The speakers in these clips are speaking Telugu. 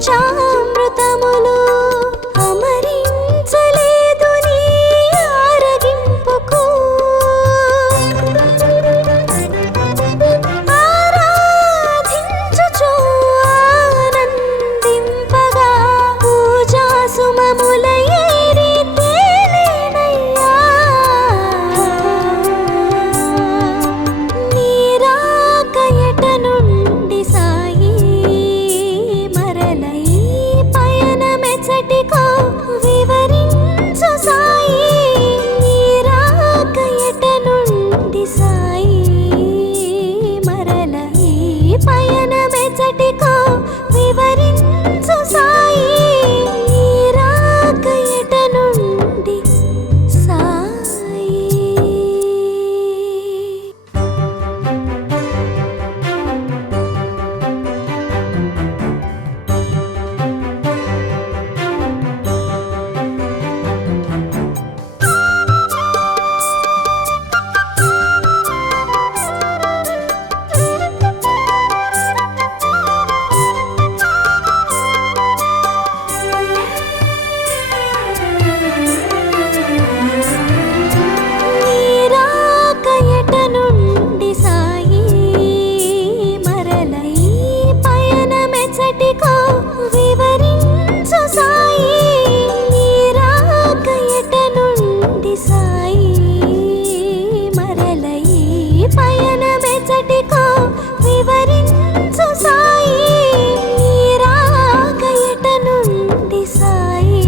పంచామృతములు అమరించలేదు నీ ఆరగింపుకు ఆరాధించుచు ఆనందింపగా పూజా సుమముల ఏరి తేలేనయ్యా నీ రాక ఎట నుండి సాయి మరల ఈ పయనమెచ్చటికో వివరించు సాయి నీ రాక ఎట నుండి సాయి మరల ఈ పయనమెచ్చటికో వివరించు సాయి నీ రాక ఎట నుండి సాయి. నీ రాక ఎట నుండి సాయి మరల ఈ పయనమెచ్చటికో వివరించు సాయి నీ రాక ఎట నుండి సాయి మరల ఈ పయనమెచ్చటికో వివరించు సాయి నీ రాక ఎట నుండి సాయి.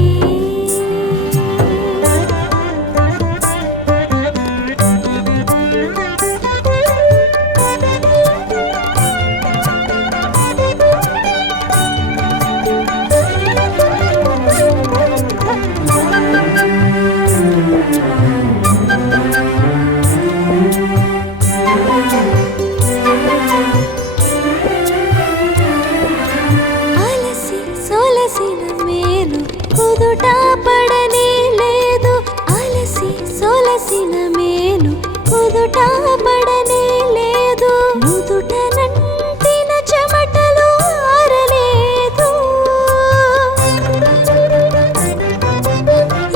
అలసి సొలసిన మేలు కుదుట పడనే లేదు అలసి సొలసిన మేలు కుదుట పడనే లేదు నుదుట నంటిన చెమటలు ఆరలేదు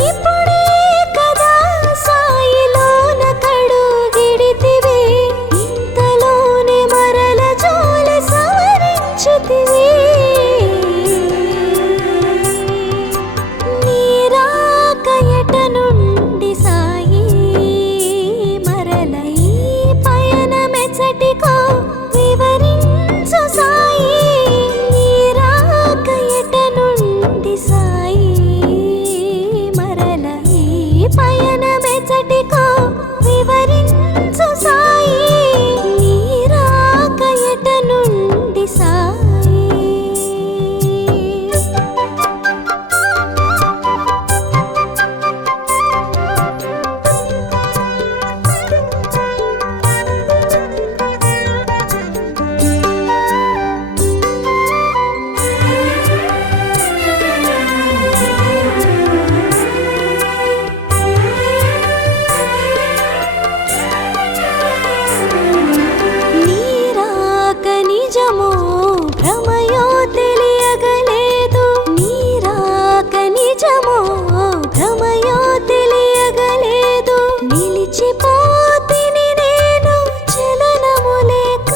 ఇప్పుడే కదా సాయిలోన కడుగిడితివి ఇంతలోనే మరల జోలి సవరించితివి నీ రాక ఎట నుండి సాయి మరల ఈ పయనమెచ్చటికో వివరించు సాయి నీ రాక ఎట నుండి సాయి మరల ఈ పయనమెచ్చటికో వివరించు సాయి నీ రాక ఎట నుండి సాయి. నీ రాక నిజమో భ్రమయో తెలియగలేదు నీ రాక నిజమో భ్రమయో తెలియగలేదు నిలిచిపోతిని నేను చలనము లేక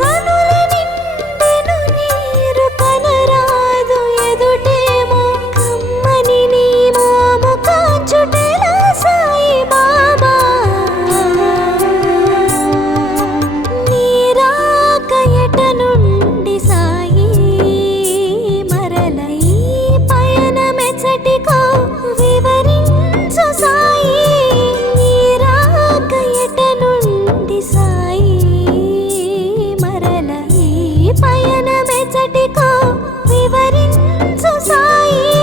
కనుల నిండెను నీరు కనరాదు ఎదుటేమో కమ్మని నీ మోము కాచుటెలా సాయి బాబా నీ రాక ఎట నుండి సాయి మరల ఈ పయనమెచ్చటికో వివరించు సాయి నీ రాక ఎట నుండి సాయి మరల ఈ పయనమెచ్చటికో వివరించు సాయి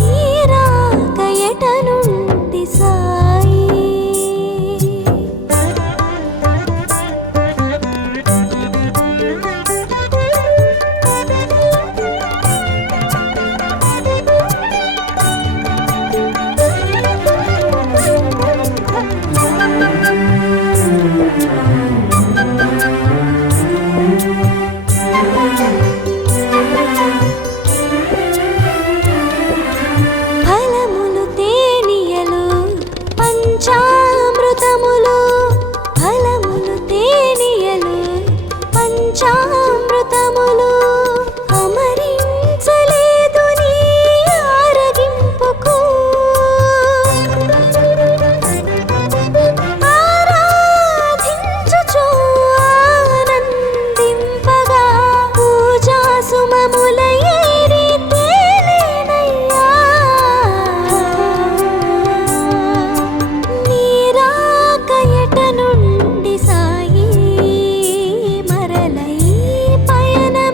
నీ రాక ఎట నుండి సాయి. ఫలములు తేనియలు పంచామృతములు, ఫలములు తేనియలు పంచామృతములు, అమరించలేదు నీ ఆరగింపుకు. ఆరాధించుచు ఆనందింపగా పూజా సుమముల ఏరి తేలేనయ్యా. నీ రాక ఎట నుండి సాయి, మరల ఈ పయనమెచ్చటికో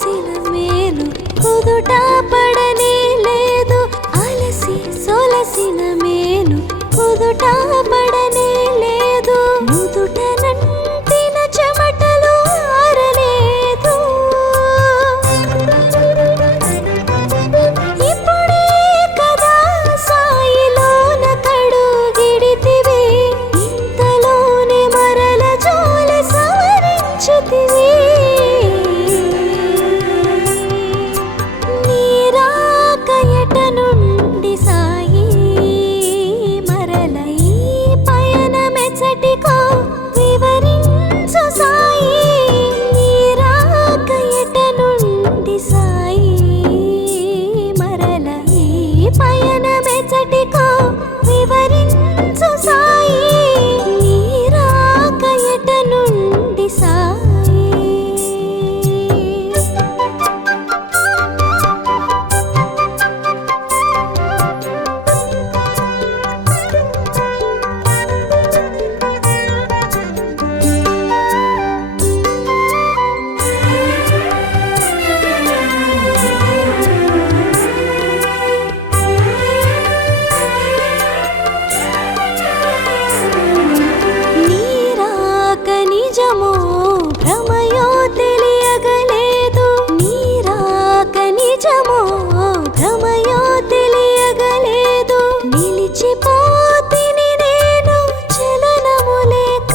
సొలసిన మేలు కుదుట పడనే లేదు. అలసి సొలసిన మేలు కుదుట పడనే లేదు. నుదుట నంటిన చెమటలు ఆరలేదు. ఇప్పుడే కదా సాయిలోన కడుగిడితివి, ఇంతలోనే మరల జోల సవరించితివి. నీరాక ఎట నుండి సాయి మరల ఈ పయనమెచ్చటికో వివరించు సాయి. నీరాక ఎట నుండి సాయి మరల ఈ పయనమెచ్చటికో వివరించు సాయి. నీరాక ఎట నుండి సాయి. నీరాక నిజమో భ్రమయో తెలియగలేదు. నీరాక నిజమో భ్రమయో తెలియగలేదు. నిలిచిపోతిని నేను చలనము లేక.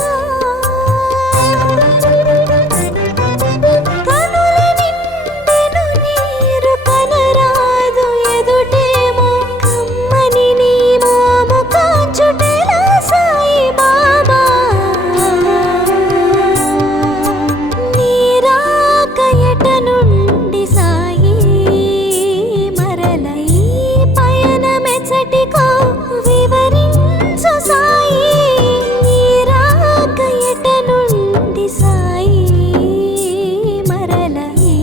కనుల నిండెను నీరు కనరాదు ఎదుటేమో కమ్మని నీ మోము కాంచుటెలా సాయి బాబా. నీరాక ఎట నుండి సాయి మరల ఈ పయనమెచ్చటికో వివరించు సాయి. నీరాక ఎట నుండి సాయి మరల ఈ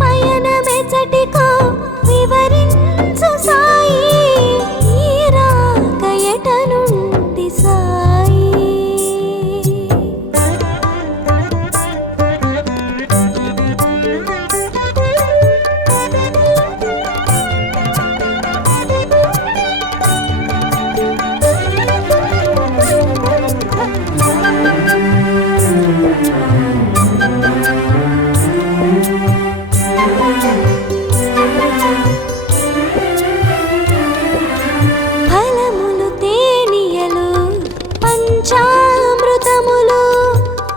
పయనమెచ్చటికో వివరించు సాయి. నీరాక ఎట నుండి సాయి. ఫలములు తేనియలు పంచామృతములు,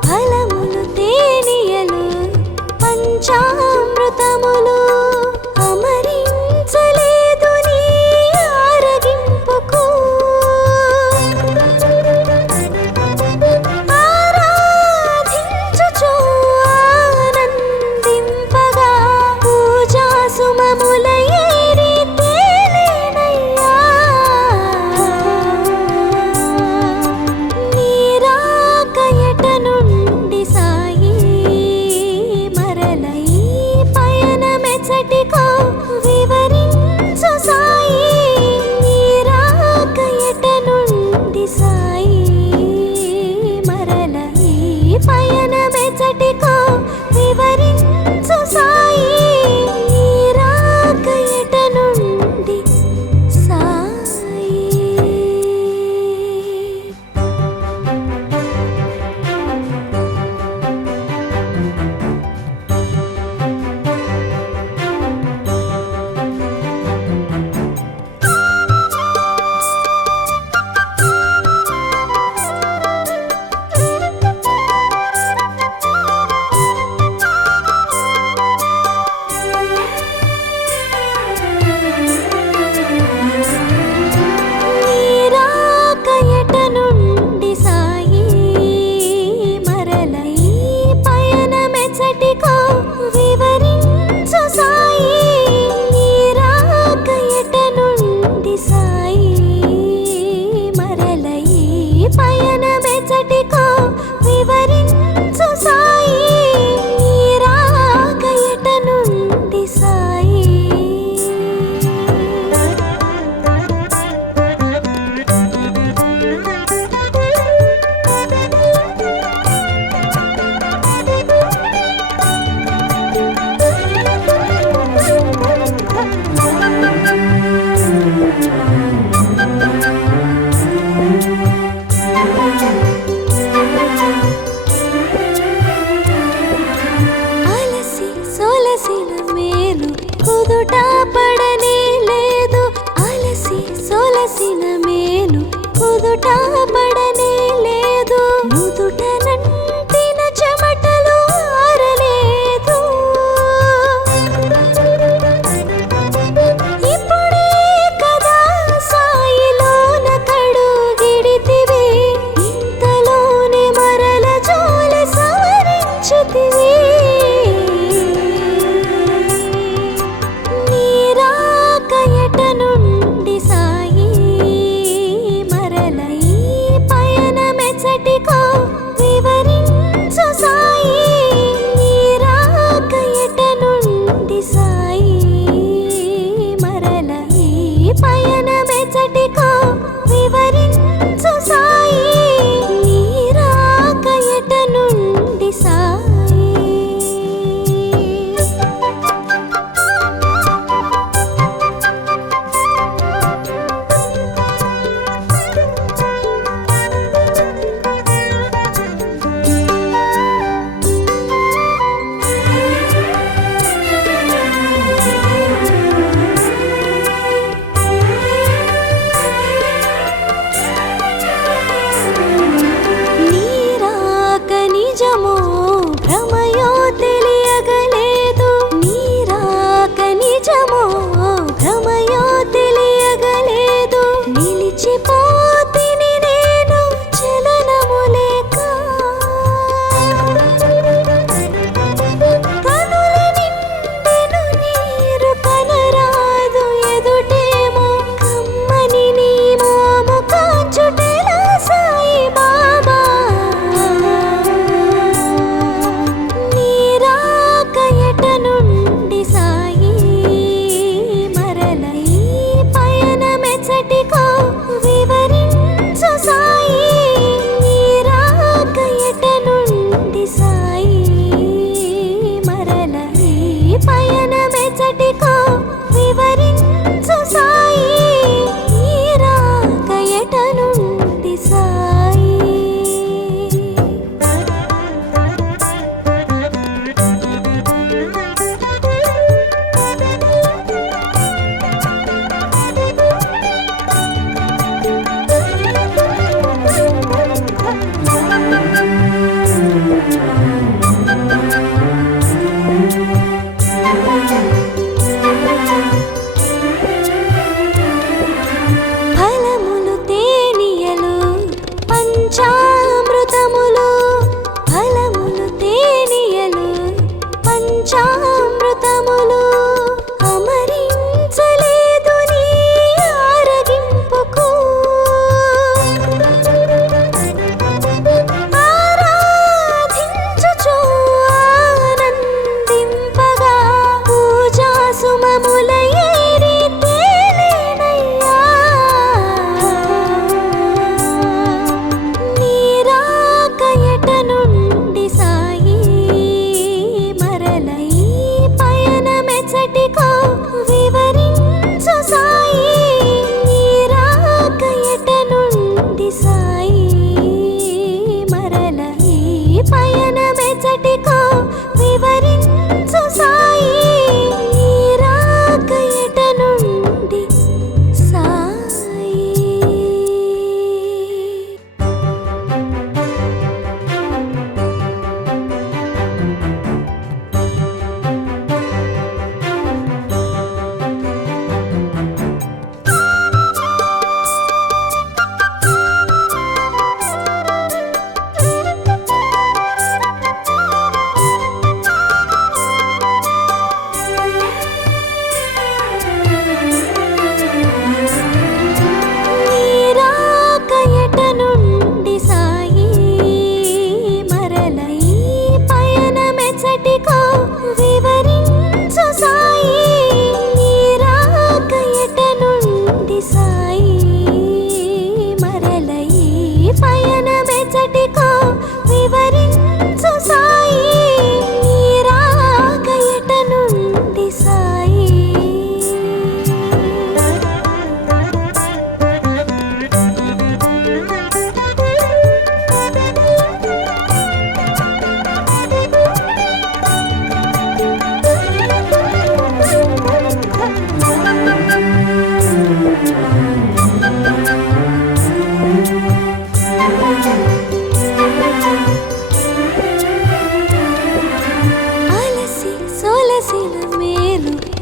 ఫలములు తేనియలు పంచామృతములు. అమరించలేదు నీ ఆరగింపుకు. ఆరాధించుచు ఆనందింపగా పూజా సుమముల ఏరి తేలేనయ్యా. నీరాక ఎట నుండి సాయి మరల ఈ పయనమె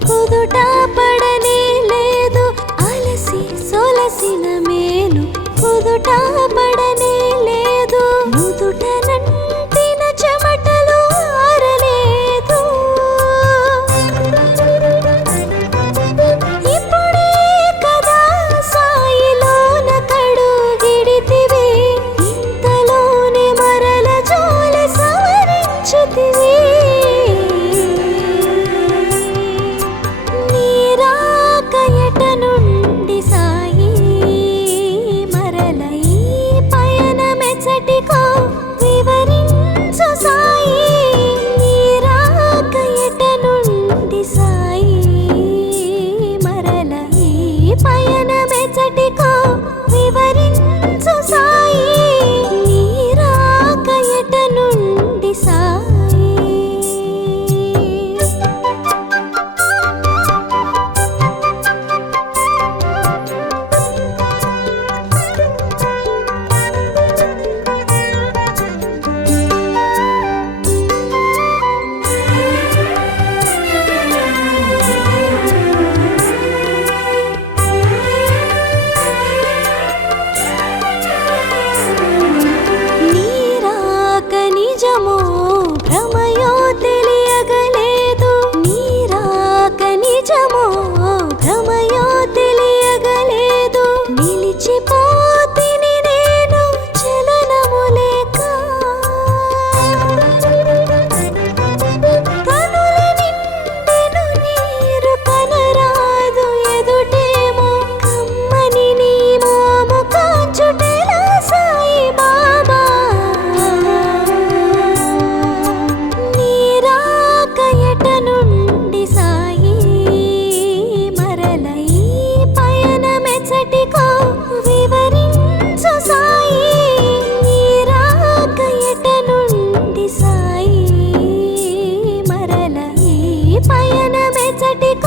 కుదుట పడనే లేదు అలసి సొలసిన మేను కుదుట పడనే లేదు నుదుట నంటిన చెమటలు ఆరలేదు ఇప్పుడే కదా సాయిలోన కడుగిడితివి ఇంతలోనే మరల జోలి సవరించితివి నీరాకయట నుండి సాయి మరల ఈ పయనమెచ్చటికో వివరించు సాయి నీరాకయట నుండి సాయి మరల ఈ పయనమెచ్చటికో వివరించు సాయి నీరాకయట నుండి సాయి నీరాక నిజమో భ్రమయో తెలియగలేదు నీరాక నిజమో భ్రమయో తెలియగలేదు నిలిచిపోతిని నేను చలనము లేక కనుల నిండెను నీరు కనరాదు ఎదుటేమో కమ్మని నీ మోము కాచుటెలా సాయి బాబా నీరాకయట నుండి సాయి మరల ఈ పయనమెచ్చటికో వివరించు సాయి నీరాకయట నుండి సాయి మరల ఈ పయనమెచ్చటికో